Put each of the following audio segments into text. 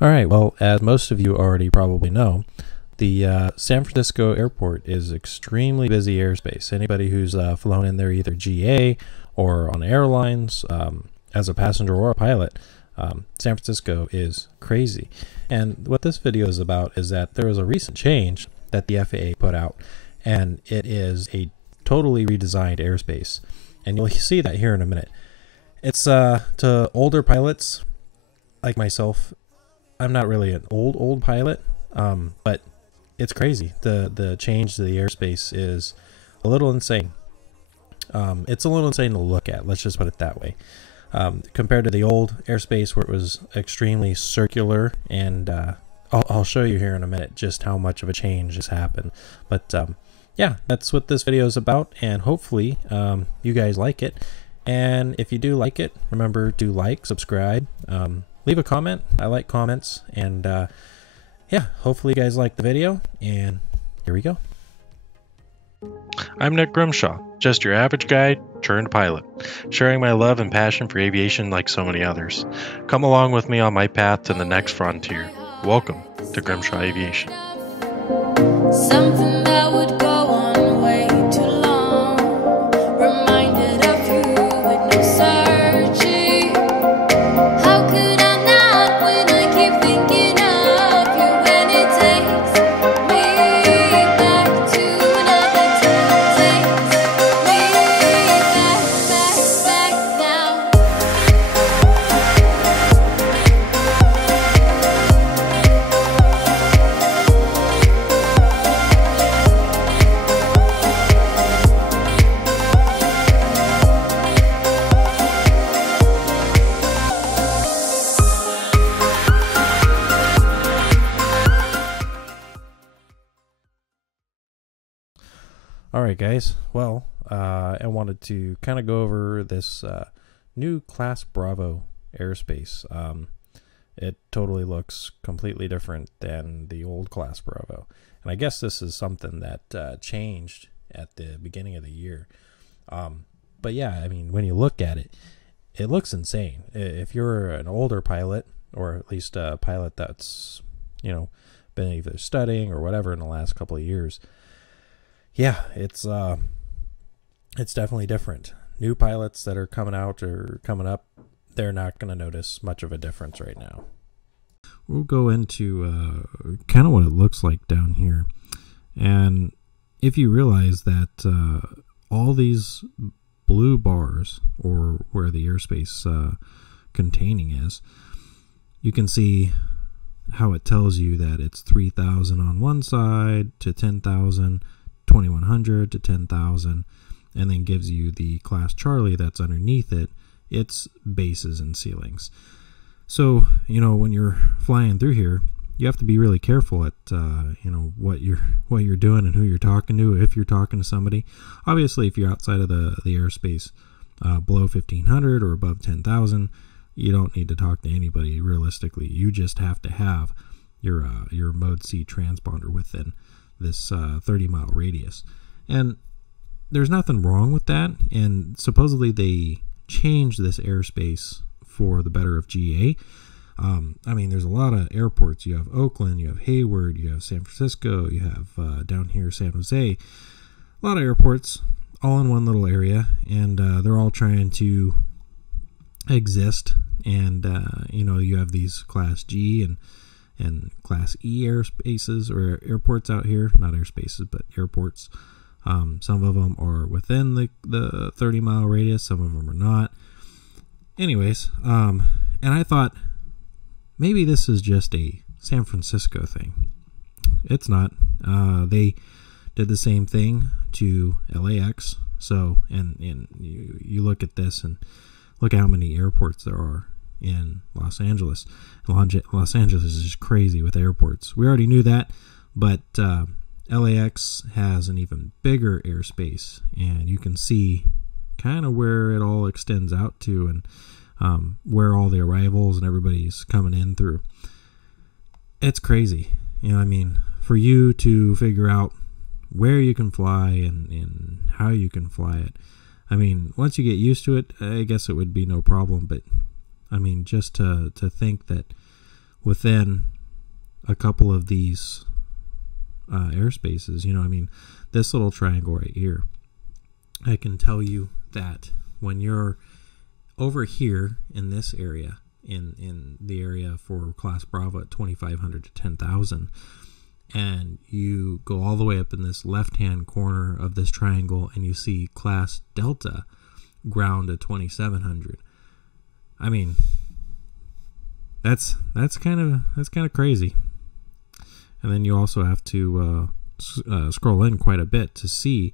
All right, well, as most of you already probably know, the San Francisco airport is extremely busy airspace. Anybody who's flown in there, either GA or on airlines, as a passenger or a pilot, San Francisco is crazy. And what this video is about is that there was a recent change that the FAA put out, and it is a totally redesigned airspace. And you'll see that here in a minute. It's to older pilots like myself. I'm not really an old pilot, but it's crazy. The change to the airspace is a little insane. It's a little insane to look at. Let's just put it that way. Compared to the old airspace where it was extremely circular, and I'll show you here in a minute just how much of a change has happened. But yeah, that's what this video is about, and hopefully you guys like it. And if you do like it, remember to like, subscribe, leave a comment. I like comments. And yeah, hopefully you guys like the video, and here we go. I'm Nick Grimshaw, just your average guy turned pilot, sharing my love and passion for aviation like so many others. Come along with me on my path to the next frontier. Welcome to Grimshaw Aviation. Something that would go on way too long, reminded of you with no searching. How could I not when I keep thinking of you, and it takes me back to another time, takes me back now. All right, guys. Well, I wanted to kind of go over this new Class Bravo airspace. It totally looks completely different than the old Class Bravo. And I guess this is something that changed at the beginning of the year. But yeah, I mean, when you look at it, it looks insane. If you're an older pilot, or at least a pilot that's, you know, been either studying or whatever in the last couple of years, yeah, it's definitely different. New pilots that are coming out or coming up, they're not going to notice much of a difference right now. We'll go into kind of what it looks like down here. And if you realize that all these blue bars, or where the airspace containing is, you can see how it tells you that it's 3,000 on one side to 10,000, 2,100 to 10,000, and then gives you the Class Charlie that's underneath it, its bases and ceilings. So, you know, when you're flying through here, you have to be really careful at, you know, what you're doing and who you're talking to, if you're talking to somebody. Obviously, if you're outside of the airspace below 1,500 or above 10,000, you don't need to talk to anybody realistically. You just have to have your Mode C transponder within this 30-mile radius. And there's nothing wrong with that, and supposedly they changed this airspace for the better of GA. I mean, there's a lot of airports. You have Oakland, you have Hayward, you have San Francisco, you have down here San Jose. A lot of airports all in one little area, and they're all trying to exist. And you know, you have these Class G and Class E airspaces, or airports out here. Not airspaces, but airports. Some of them are within the 30-mile radius. Some of them are not. Anyways, and I thought maybe this is just a San Francisco thing. It's not. They did the same thing to LAX. So, and you look at this and look at how many airports there are in Los Angeles. Los Angeles is just crazy with airports. We already knew that, but LAX has an even bigger airspace, and you can see kind of where it all extends out to, and where all the arrivals and everybody's coming in through. It's crazy. You know, I mean, for you to figure out where you can fly and how you can fly it, I mean, once you get used to it, I guess it would be no problem. But I mean, just to think that within a couple of these airspaces. You know, I mean, this little triangle right here, I can tell you that when you're over here in this area, in the area for Class Bravo at 2,500 to 10,000, and you go all the way up in this left-hand corner of this triangle, and you see Class Delta ground at 2,700. I mean, that's kind of crazy. And then you also have to scroll in quite a bit to see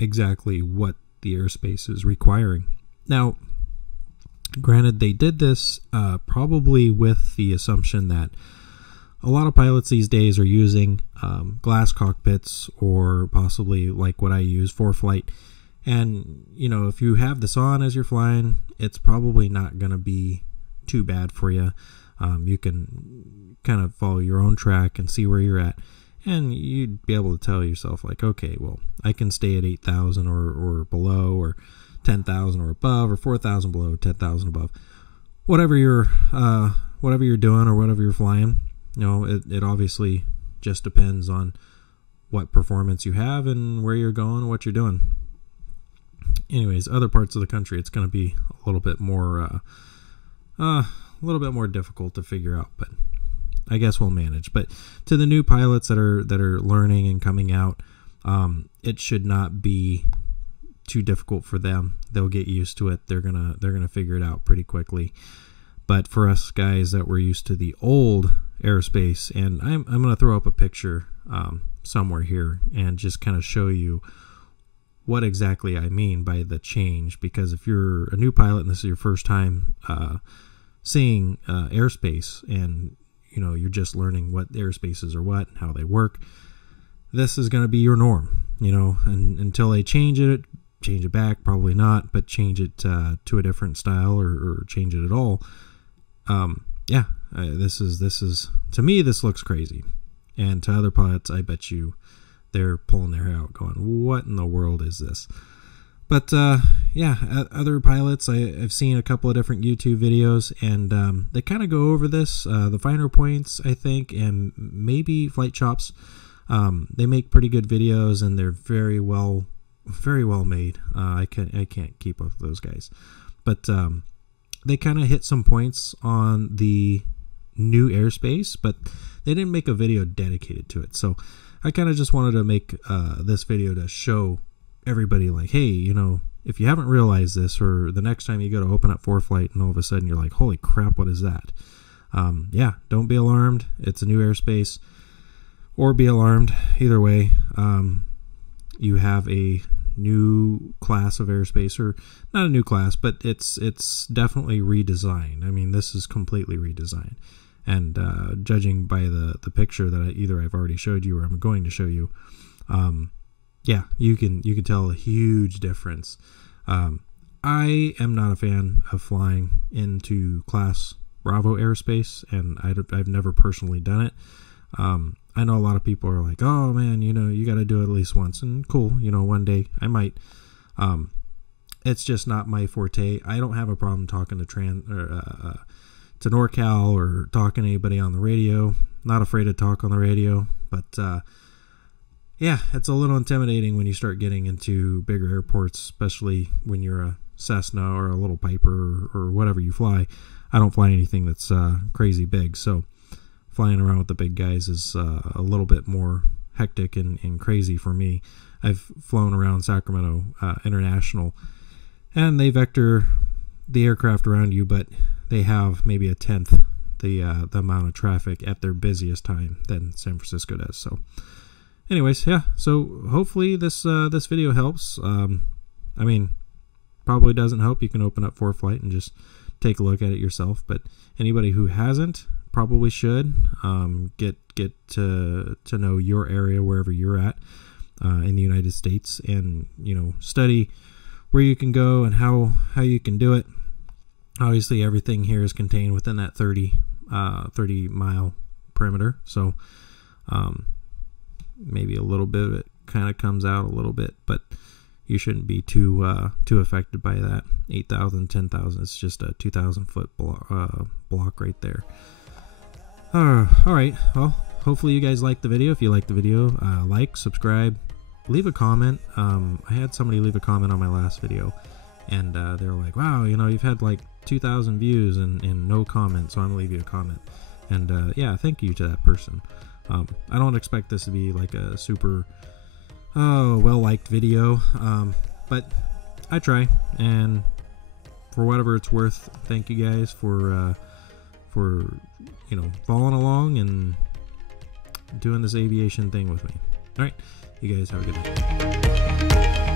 exactly what the airspace is requiring. Now, granted, they did this probably with the assumption that a lot of pilots these days are using glass cockpits, or possibly like what I use, ForeFlight. And, you know, if you have this on as you're flying, it's probably not going to be too bad for you. You can kind of follow your own track and see where you're at. And you'd be able to tell yourself, like, okay, well, I can stay at 8,000 or below, or 10,000 or above, or 4,000 below, 10,000 above. Whatever you're doing or whatever you're flying, you know, it obviously just depends on what performance you have and where you're going and what you're doing. Anyways, other parts of the country, it's going to be a little bit more difficult to figure out, but I guess we'll manage. But to the new pilots that are learning and coming out, it should not be too difficult for them. They'll get used to it. They're gonna figure it out pretty quickly. But for us guys that were used to the old airspace, and I'm gonna throw up a picture somewhere here and just kind of show you what exactly I mean by the change. Because if you're a new pilot and this is your first time seeing airspace, and you know, you're just learning what airspaces are what and how they work, this is going to be your norm, you know, and until they change it back, probably not, but change it to a different style, or change it at all. This is to me, this looks crazy, and to other pilots, I bet you they're pulling their hair out going, what in the world is this? But other pilots, I've seen a couple of different YouTube videos, and they kind of go over this, the finer points, I think, and maybe Flight Chops. They make pretty good videos, and they're very well made. I can't keep up with those guys, but they kind of hit some points on the new airspace, but they didn't make a video dedicated to it. So I kind of just wanted to make this video to show everybody, like, hey, you know, if you haven't realized this, or the next time you go to open up ForeFlight and all of a sudden you're like, holy crap, what is that? Don't be alarmed. It's a new airspace, or be alarmed. Either way, you have a new class of airspace, or not a new class, but it's definitely redesigned. I mean, this is completely redesigned. And judging by the picture that either I've already showed you or I'm going to show you, you can tell a huge difference. I am not a fan of flying into Class Bravo airspace, and I've never personally done it. I know a lot of people are like, oh man, you know, you got to do it at least once, and cool, you know, one day I might. It's just not my forte. I don't have a problem talking to NorCal, or talking to anybody on the radio. Not afraid to talk on the radio, but it's a little intimidating when you start getting into bigger airports, especially when you're a Cessna or a little Piper, or whatever you fly. I don't fly anything that's crazy big, so flying around with the big guys is a little bit more hectic and crazy for me. I've flown around Sacramento International, and they vector the aircraft around you, but they have maybe a tenth the amount of traffic at their busiest time than San Francisco does. So anyways, so hopefully this video helps. I mean, probably doesn't help. You can open up ForeFlight and just take a look at it yourself, but anybody who hasn't probably should get to know your area wherever you're at in the United States, and you know, study where you can go and how you can do it. Obviously everything here is contained within that 30 mile perimeter, so maybe a little bit of it kind of comes out a little bit, but you shouldn't be too affected by that. 8,000, 10,000, it's just a 2,000 foot block right there. Alright, well, hopefully you guys liked the video. If you liked the video, like, subscribe, leave a comment. I had somebody leave a comment on my last video, and they were like, wow, you know, you've had like 2,000 views and no comment, so I'm gonna leave you a comment. And yeah, thank you to that person. I don't expect this to be like a super well-liked video, but I try, and for whatever it's worth, thank you guys for you know, following along and doing this aviation thing with me. Alright, you guys have a good night.